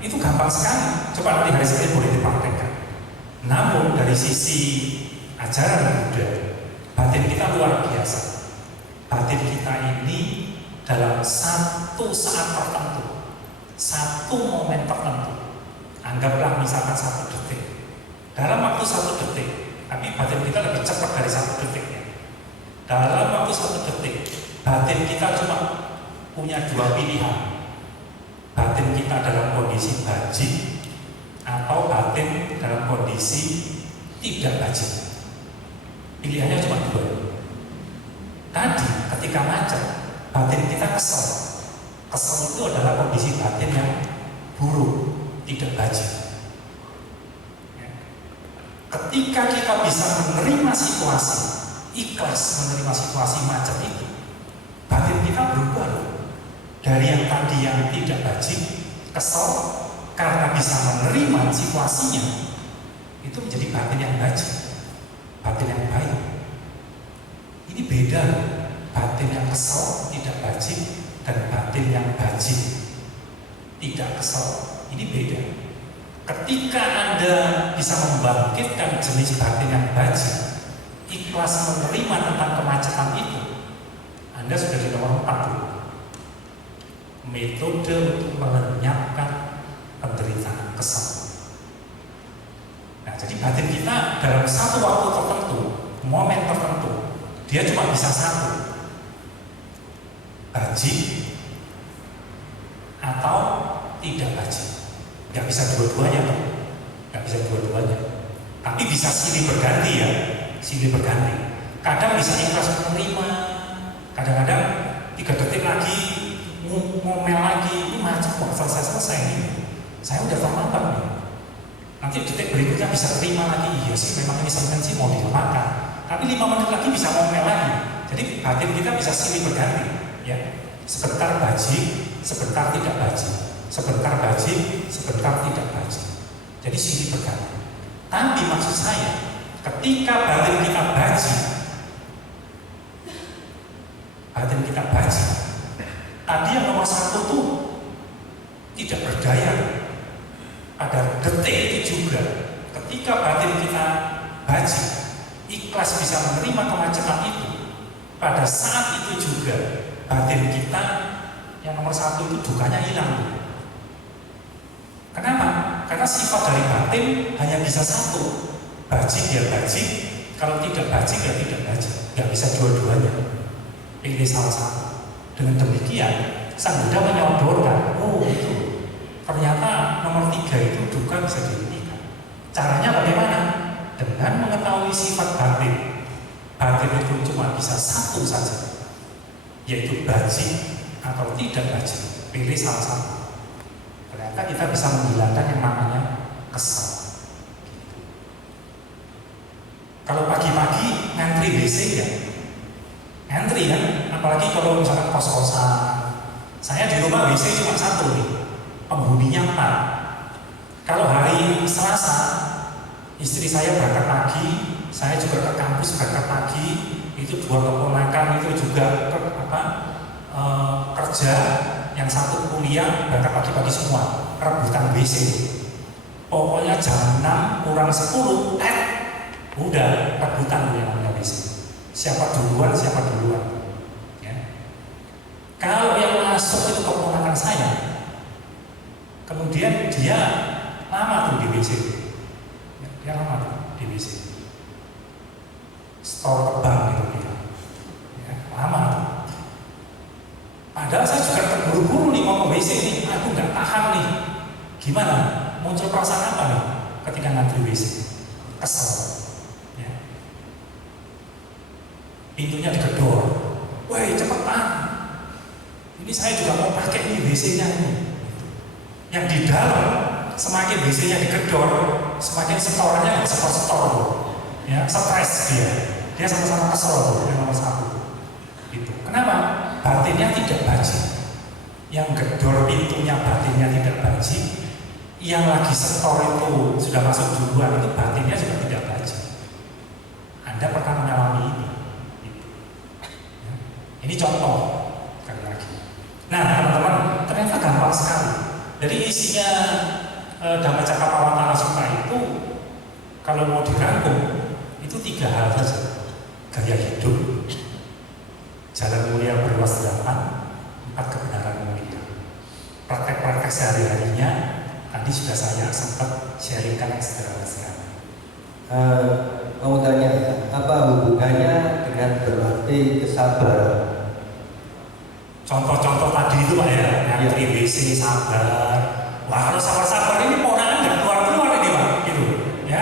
Itu gampang sekali. Coba nanti hari Senin boleh dipraktekkan. Namun dari sisi ajaran Buddha, batin kita luar biasa. Batin kita ini dalam satu saat tertentu, satu momen tertentu, anggaplah misalkan 1 detik. Dalam waktu 1 detik, tapi batin kita lebih cepat dari 1 detiknya. Dalam waktu 1 detik, batin kita cuma punya 2 pilihan. Batin kita dalam kondisi bajik atau batin dalam kondisi tidak bajik. Pilihannya cuma 2. Tadi ketika macet, batin kita kesel. Kesel itu adalah kondisi batin yang buruk, tidak bajik. Ketika kita bisa menerima situasi, ikhlas menerima situasi macet itu, batin kita berubah. Dari yang tadi yang tidak bajik, kesel, karena bisa menerima situasinya, itu menjadi batin yang bajik, batin yang baik. Ini beda, batin yang kesel, tidak bajik, dan batin yang bajik, tidak kesel. Ini beda. Ketika Anda bisa membangkitkan jenis batin yang bajik, ikhlas menerima tentang kemacetan itu, Anda sudah di nomor 4. Metode untuk melenyapkan penderitaan kesal. Nah, jadi batin kita dalam satu waktu tertentu, momen tertentu, dia cuma bisa 1, bajik atau tidak bajik. Nggak bisa dua-duanya, Pak. Nggak bisa dua-duanya. Tapi bisa silih berganti ya, silih berganti. Kadang bisa ikhlas menerima, kadang-kadang 3 detik lagi ngomel lagi, ini macet kok selesai ini. Saya udah terlambat nih. Nanti detik berikutnya bisa terima lagi, iya sih memang ini Senin sih mau dilepas. Tapi 5 menit lagi bisa ngomel lagi. Jadi batin kita bisa silih berganti, ya. Sebentar bajik, sebentar tidak bajik. Sebentar bajik, sebentar tidak bajik. Jadi silih berganti. Tapi maksud saya, ketika batin kita bajik, tadi yang nomor 1 tuh tidak berdaya. Pada detik itu juga, ketika batin kita bajik, ikhlas bisa menerima kemacetan itu, pada saat itu juga batin kita yang nomor satu itu dukanya hilang. Kenapa? Karena sifat dari batin hanya bisa satu, bajik ya bajik, kalau tidak bajik ya tidak bajik, nggak bisa dua-duanya, pilih salah satu. Dengan demikian Sang Buddha menyodorkan, oh itu ternyata nomor 3 itu duka bisa dihentikan. Caranya bagaimana? Dengan mengetahui sifat batin. Batin itu cuma bisa satu saja, yaitu bajik atau tidak bajik, pilih salah satu. Ternyata kita bisa menghilangkan yang namanya kesal. Kalau pagi-pagi ngantri WC ya, ngantri kan, apalagi kalau misalkan kos-kosan. Saya di rumah WC cuma satu nih, penghuninya 4. Kalau hari Selasa, istri saya berangkat pagi, saya juga ke kampus berangkat pagi, itu 2 keponakan itu juga kerja, yang satu kuliah berangkat pagi-pagi semua, rebutan WC. Pokoknya jam 6 kurang 10, udah rebutan yang namanya WC. Siapa duluan, ya. Kalau yang masuk itu keponakan saya, kemudian dia lama tuh di WC, dia lama tuh di WC, store kebang gitu dia, ya, lama tuh. Padahal saya juga terburu-buru nih mau ke WC nih, aku nggak tahan nih. Gimana? Muncul perasaan apa nih ketika ngantri WC? Kesel. Ya. Pintunya digedor. Woi cepetan. Ini saya juga mau pakai nih WC-nya nih. Yang di dalam semakin WC-nya digedor, semakin setorannya setor-setor. Ya, stres dia. Dia sama-sama kesel yang nomor 1. Gitu. Kenapa? Batinnya tidak bajik. Yang gedor pintunya batinnya tidak bajik. Yang lagi setor itu sudah masuk duluan, itu batinnya juga tidak bajik. Anda pernah mengalami ini. Gitu. Ya. Ini contoh sekali lagi. Nah teman-teman, ternyata gampang sekali. Jadi isinya Dhammacakkappawatthana Sutta itu kalau mau dirangkum itu 3 hal saja: gaya hidup, jalan mulia berluas 8, 4 kebenaran mulia. Praktek-praktek sehari-harinya tadi sudah saya sempat sharingkan yang sederhana-sederhana. Mau tanya, apa hubungannya dengan berlatih kesabaran? Contoh-contoh tadi itu Pak ya, ngantri WC sabar. Wah kalau sabar-sabar ini ponakan nggak keluar-keluar ini Pak, gitu ya.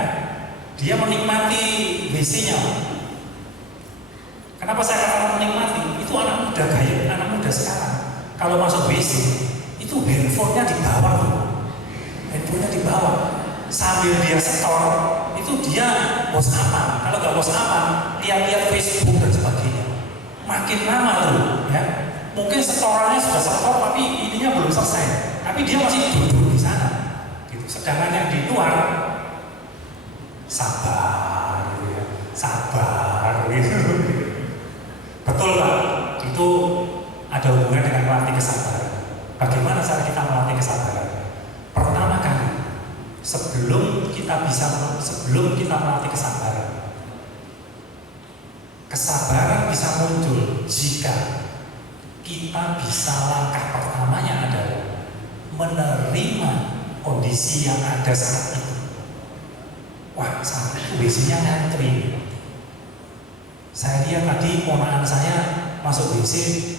Dia menikmati WC-nya. Kenapa saya katakan menikmati? Itu anak muda gaya, anak muda sekarang. Kalau masuk WC, itu handphonenya dibawa tuh. Handphonenya dibawa. Sambil dia setor, itu dia WhatsApp-an. Kalau nggak WhatsApp-an, lihat-lihat Facebook dan sebagainya. Makin lama tuh, ya. Mungkin setorannya sudah setor, tapi ininya belum selesai. Tapi dia masih duduk di sana. Gitu. Sedangkan yang di luar sabar, gitu ya. Sabar, gitu. Betul Pak, itu ada hubungan dengan melatih kesabaran. Bagaimana cara kita melatih kesabaran? Pertama kali, sebelum kita melatih kesabaran, kesabaran bisa muncul jika kita bisa langkah pertamanya adalah menerima kondisi yang ada saat itu. Wah, saat itu WC-nya ngantri. Saya lihat tadi ponakan saya masuk WC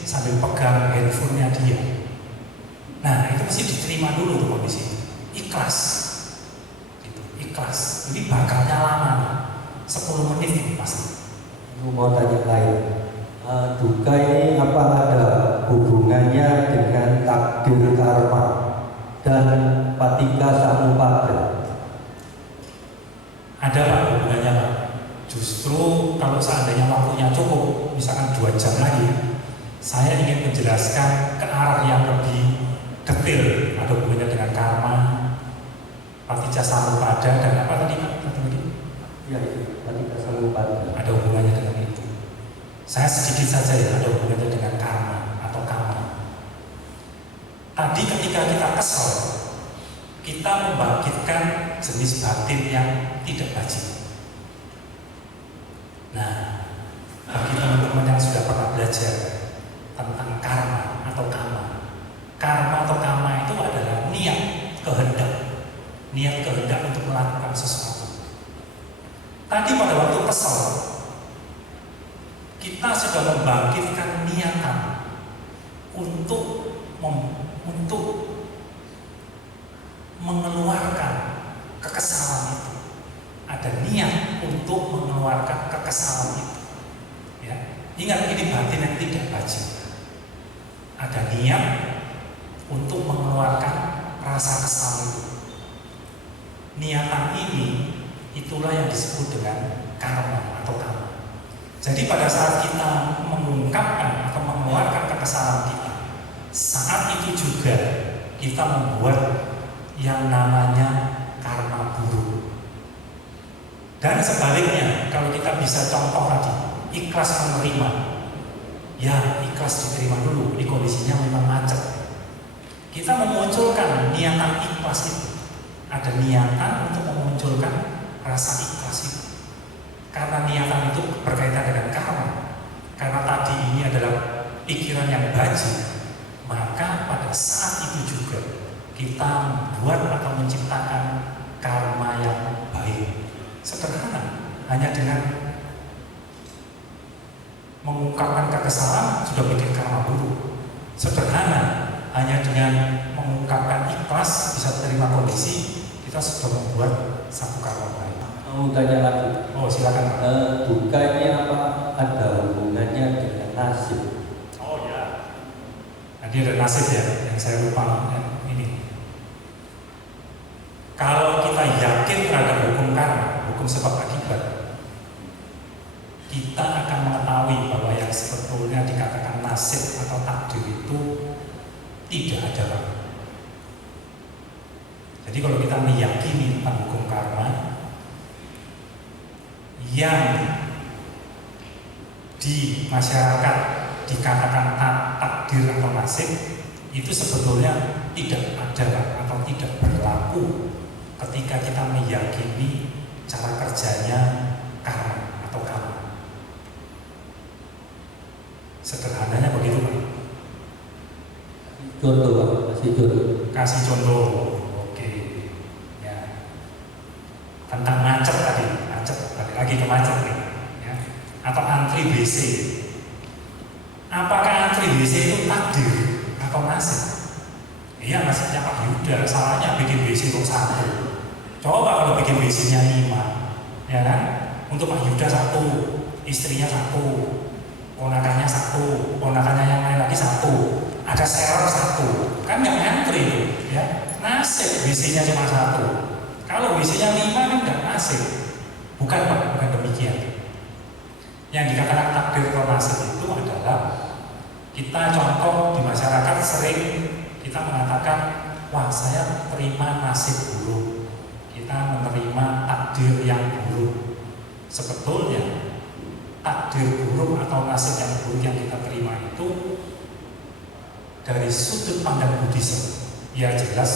sambil pegang handphonenya dia. Nah, itu mesti diterima dulu tuh kondisi. Ikhlas. Gitu, ikhlas. Ini bakalnya lama, 10 menit ini pasti. Mau tanya lain. Duka ini apa ada hubungannya dengan takdir karma dan patika samuppada? Ada Pak hubungannya Pak. Justru kalau seandainya waktunya cukup, misalkan 2 jam lagi, saya ingin menjelaskan ke arah yang lebih detail. Ada hubungannya dengan karma, paticca samuppada, dan apa tadi Pak? Ya itu, patika samuppada. Ada hubungannya dengan itu. Saya sedikit saja ya, ada hubungannya dengan karma atau karma. Tadi ketika kita kesal, kita membangkitkan jenis batin yang tidak bajik. Nah, bagi teman-teman yang sudah kesel, kita sudah membangkitkan niatan untuk mengeluarkan kekesalan itu. Ada niat untuk mengeluarkan kekesalan itu. Ya. Ingat, ini batin yang tidak bajing. Ada niat untuk mengeluarkan rasa kesal itu. Niatan ini itulah yang disebut dengan karma atau karma. Jadi pada saat kita mengungkapkan atau mengeluarkan kekesalan kita, saat itu juga kita membuat yang namanya karma buruk. Dan sebaliknya, kalau kita bisa contoh tadi, ikhlas menerima, ya ikhlas diterima dulu, ini kondisinya memang macet. Kita memunculkan niatan ikhlas itu. Ada niatan untuk memunculkan rasa ikhlas itu. Karena niatan itu berkaitan dengan karma. Karena tadi ini adalah pikiran yang bajing, maka pada saat itu juga kita membuat atau menciptakan karma yang baik. Sederhana, hanya dengan mengungkapkan kekesalan sudah bikin karma buruk. Sederhana, hanya dengan mengungkapkan ikhlas bisa terima kondisi, kita sudah membuat satu karma baik. Mau tanya lagi. Oh, silakan. Duka ini apa ada hubungannya dengan nasib? Oh ya. Tadi ada nasib ya, yang saya lupa ini. Kalau kita yakin terhadap hukum karma, hukum sebab akibat, kita akan mengetahui bahwa yang sebetulnya dikatakan nasib atau takdir itu tidak ada. Jadi kalau kita meyakini tentang hukum karma, yang di masyarakat dikatakan takdir atau nasib itu sebetulnya tidak ada atau tidak berlaku ketika kita meyakini cara kerjanya karma atau karma. Sederhananya begitu, Pak. Contoh, Pak, kasih contoh. Kasih contoh. Oke. Ya. Tentang macet tadi, balik lagi ke macet nih. Ya. Atau antri WC. Apakah antri WC itu takdir atau nasib? Iya, nasibnya Pak Yuda, salahnya bikin WC untuk satu. Coba kalau bikin WC-nya 5, ya kan? Untuk Pak Yuda 1, istrinya 1, ponakannya 1, ponakannya yang lain lagi 1, ada server 1, kan nggak ngantri itu, ya. Nasib WC-nya cuma 1. Kalau WC-nya 5 kan nggak nasib. Bukan Pak, bukan demikian. Yang dikatakan takdir atau nasib itu adalah kita contoh di masyarakat sering kita mengatakan, wah saya terima nasib buruk. Kita menerima takdir yang buruk. Sebetulnya takdir buruk atau nasib yang buruk yang kita terima itu dari sudut pandang Buddhisme. Ya jelas,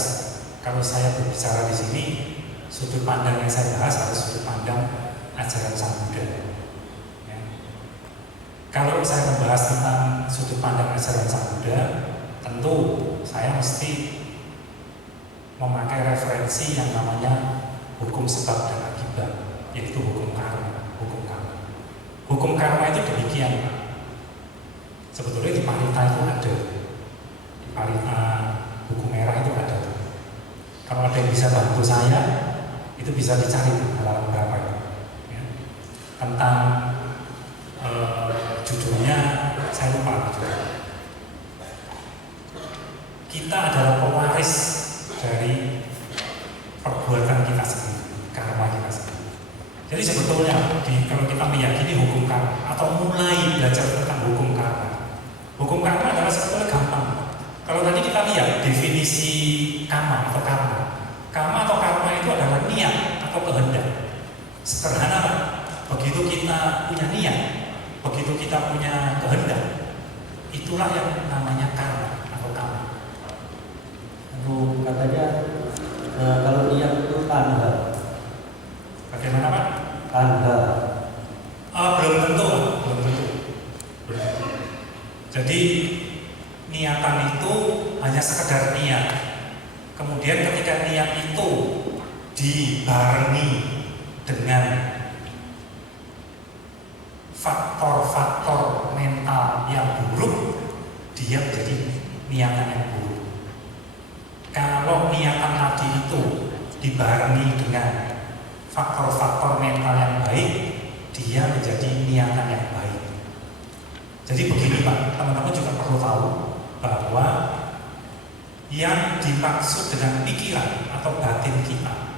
kalau saya berbicara di sini, sudut pandang yang saya bahas adalah sudut pandang ajaran Sang Buddha. Ya. Kalau saya membahas tentang sudut pandang ajaran Sang Buddha, tentu saya mesti memakai referensi yang namanya hukum sebab dan akibat, yaitu hukum karma. Hukum karma itu demikian, Pak. Sebetulnya di Parita itu ada, di Parita buku merah itu ada. Kalau ada yang bisa bantu saya, itu bisa dicari halaman berapa itu. Ya. Tentang judulnya saya lupa juga. Kita adalah pewaris dari perbuatan kita sendiri, karma kita sendiri. Jadi sebetulnya kalau kita meyakini hukum karma atau mulai belajar tentang hukum karma adalah sebetulnya gampang. Kalau tadi kita lihat definisi karma atau karma itu adalah niat atau kehendak. Sederhana, Pak. Begitu kita punya niat, begitu kita punya kehendak, itulah yang namanya karma atau karma. Katanya kalau niat itu tanda. Bagaimana, Pak? Tanda. Belum tentu. Jadi niatan itu hanya sekedar niat. Kemudian ketika niat itu dibarengi dengan faktor-faktor mental yang buruk, dia menjadi niatan yang buruk. Kalau niatan tadi itu dibarengi dengan faktor-faktor mental yang baik, dia menjadi niatan yang baik. Jadi begini Pak, teman-teman juga perlu tahu bahwa yang dimaksud dengan pikiran atau batin kita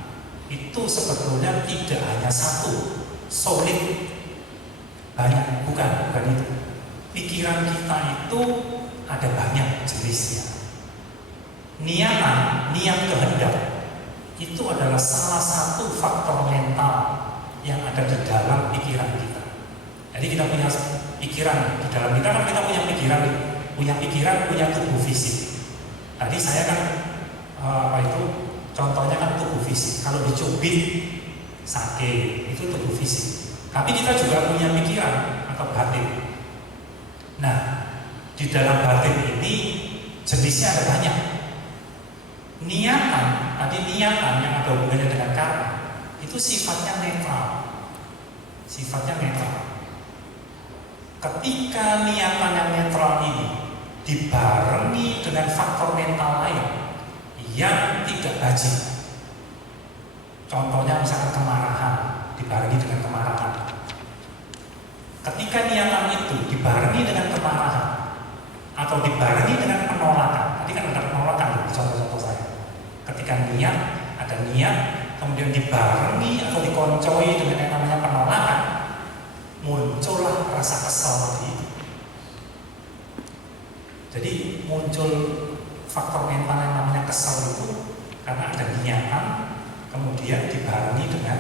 itu sebetulnya tidak hanya satu, solid, banyak, bukan itu. Pikiran kita itu ada banyak jenisnya. Niat kehendak itu adalah salah satu faktor mental yang ada di dalam pikiran kita. Jadi kita punya pikiran di dalam kita, kan kita punya pikiran, punya tubuh fisik. Tadi saya kan contohnya kan tubuh fisik. Kalau dicubit sakit, itu tubuh fisik. Tapi kita juga punya pikiran atau batin. Nah, di dalam batin ini jenisnya ada banyak. Niatan yang ada hubungannya dengan karma itu sifatnya netral. Ketika niatan yang netral ini dibarengi dengan faktor mental lain yang tidak baik, contohnya misalkan kemarahan dibarengi dengan kemarahan. Ketika niatan itu dibarengi dengan kemarahan atau dibarengi dengan penolakan, tadi kan ada penolakan di contoh-contoh saya. Ketika ada niat, kemudian dibarengi atau dikoncoi dengan yang namanya penolakan, muncullah rasa kesal tadi itu. Jadi muncul faktor mental yang namanya kesal itu karena ada niatan, kemudian dibarengi dengan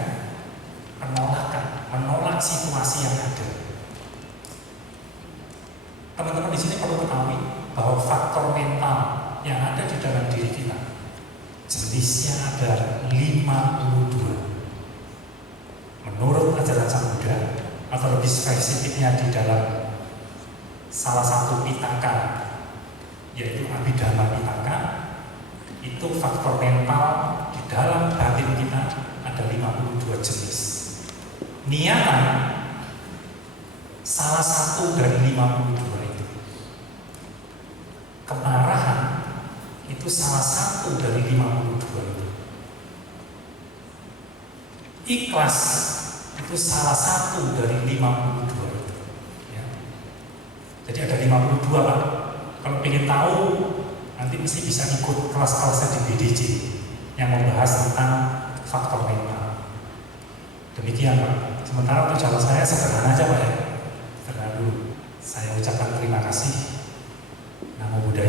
penolakan, menolak situasi yang ada. Teman-teman di sini perlu ketahui bahwa faktor mental yang ada di dalam diri kita jenisnya ada 52. Menurut ajaran Sang Buddha, atau lebih spesifiknya di dalam salah satu pitaka, yaitu Abhidhamma Pitaka, itu faktor mental di dalam batin kita ada 52 jenis. Niatan salah satu dari 52 itu. Kemarahan itu salah satu dari 52 itu. Ikhlas itu salah satu dari 52 itu. Ya. Jadi ada 52 Pak. Kalau ingin tahu, nanti mesti bisa ikut kelas-kelasnya di BDJ yang membahas tentang faktor mental. Demikian Pak. Sementara untuk jawab saya sederhana aja Pak ya. Sederhana dulu. Saya ucapkan terima kasih. Namo Buddhaya.